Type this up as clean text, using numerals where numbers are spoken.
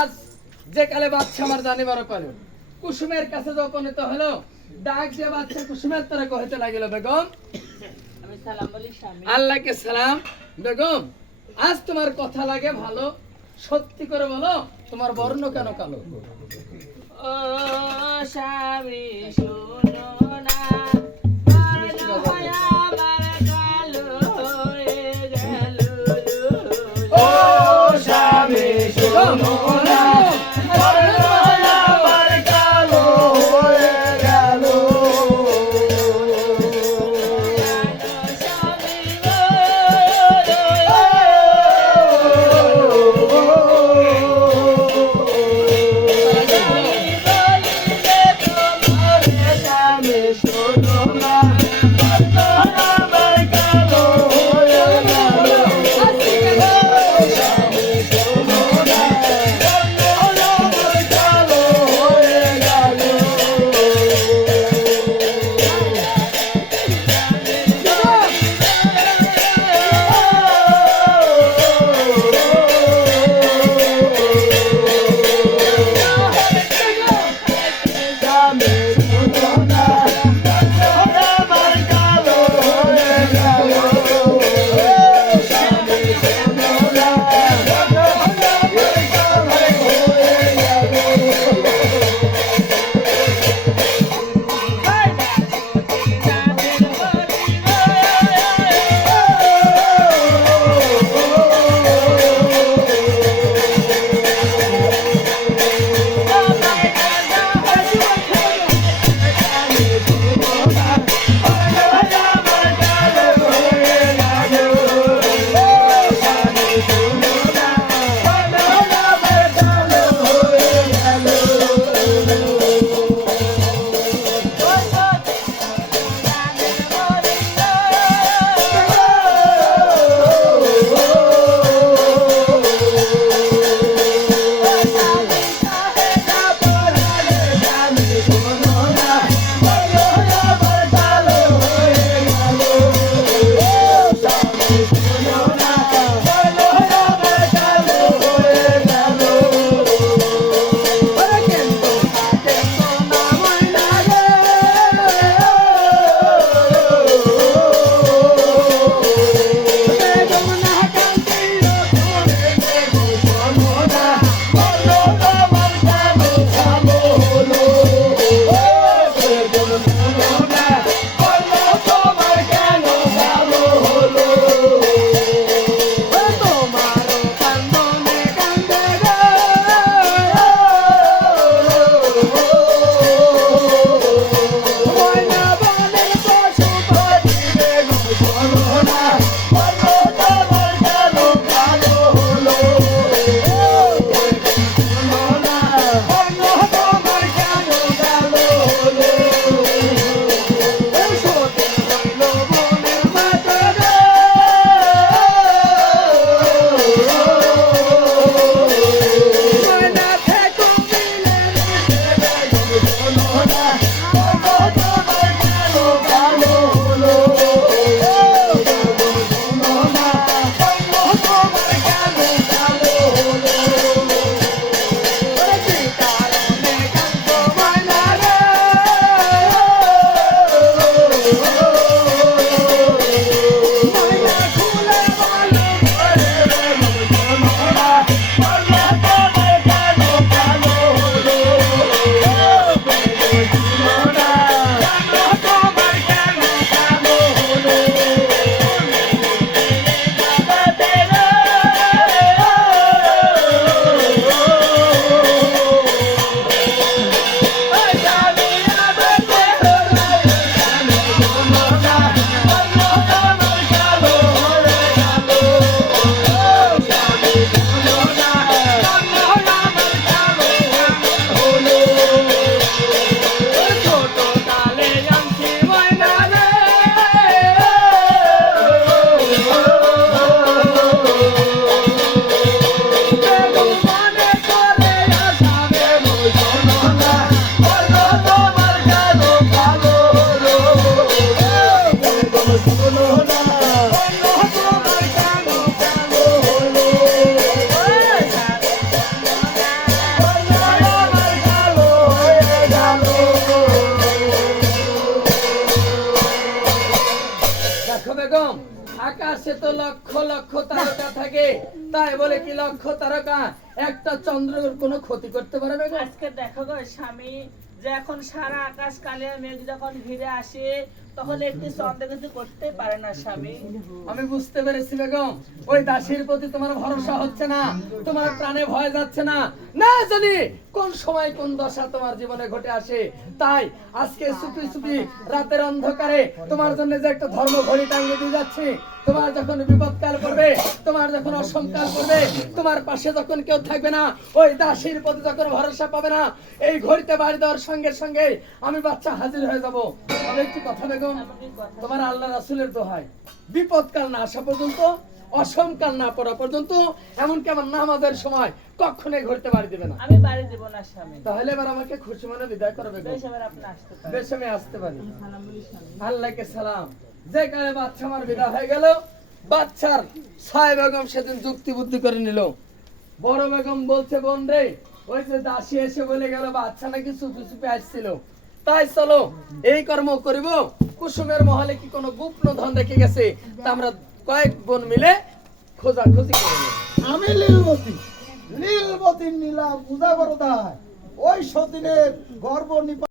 আজ যে কালে বাচ্চা আমার জানিবার পারো কুসুমের কাছে উপনীত হলো ডাক দিয়ে বাচ্চা কুসুমের তরে কহিতে লাগিল বেগম আমি সালাম বলি স্বামী। আল্লাহকে সালাম। বেগম আজ তোমার কথা লাগে ভালো, সত্যি করে বলো তোমার বর্ণ কেন কালো? ও স্বামী শোনো না, বর্ণ আমার কালো হয়ে গেল। ও স্বামী শোনো না, বর্ণ আমার কালো হয়ে গেল। স্বামী স্বামী শোনো না, বর্ণ আমার কালো হয়ে গেল। স্বামী শোনো না, তো লক্ষ লক্ষ তারকা থাকে, তাই বলে কি লক্ষ তারকা একটা চন্দ্রের কোনো ক্ষতি করতে পারবে গো? আজকে দেখো গো স্বামী, যে এখন সারা আকাশ কালে মেঘ যখন ঘিরে আসে তখন একটি চন্দ্র কিছু করতে পারে না স্বামী। আমি বুঝতে পেরেছি বেগম, ওই দাসীর প্রতি তোমার ভরসা হচ্ছে না, তোমার প্রাণে ভয় যাচ্ছে না, না জানি কোন সময় কোন দশা তোমার জীবনে ঘটে আসে। তাই আজকে চুপি চুপি রাতের অন্ধকারে তোমার জন্য যে একটা ধর্ম ঘড়ি টাঙ্গিয়ে দিয়ে যাচ্ছি, তোমার যখন বিপদকাল করবে, তোমার যখন অসমকাল করবে, তোমার পাশে যখন কেউ থাকবে না, ওই দাসীর প্রতি যখন ভরসা পাবে না, এই ঘড়িতে বাড়ি দেওয়ার সঙ্গে সঙ্গে আমি বাচ্চা হাজির হয়ে যাব। তবে একটি কথা বেগম, আমাকে কথা তোমার আল্লাহ রাসূলের দোহাই, বিপদকাল না আসা পর্যন্ত, অসমকাল না পড়া পর্যন্ত, এমনকি আমার নামাজের সময় কখনোই ঘুরতে বাড়ি দেবে না। আমি বাড়ি দেব না স্বামী। তাহলে এবার আমাকে খুশি মনে বিদায় করবে গো। বেশ, এবার আপনি আসতে পারেন। বেশ, আমি আসতে পারি। আল্লাহকে সালাম। যে কালে বাচ্চা আমার বিদায় হয়ে গেল, বাচ্চার ছয় বেগম সেদিন যুক্তি বুদ্ধি করে নিল। বড় বেগম বলছে, বোন রে, ওই যে দাসী এসে বলে গেল বাচ্চা নাকি চুপি চুপি আসছিল, তাই চলো এই কর্ম করিব। কুসুমের মহলে কি কোনো গুপ্ত ধন রেখে গেছে, তা আমরা কয়েক বোন মিলে খোঁজাখুঁজি করবো। আমি লীলবতী নীলা পূজা করতাম, ওই সতীনের গর্ব নিপা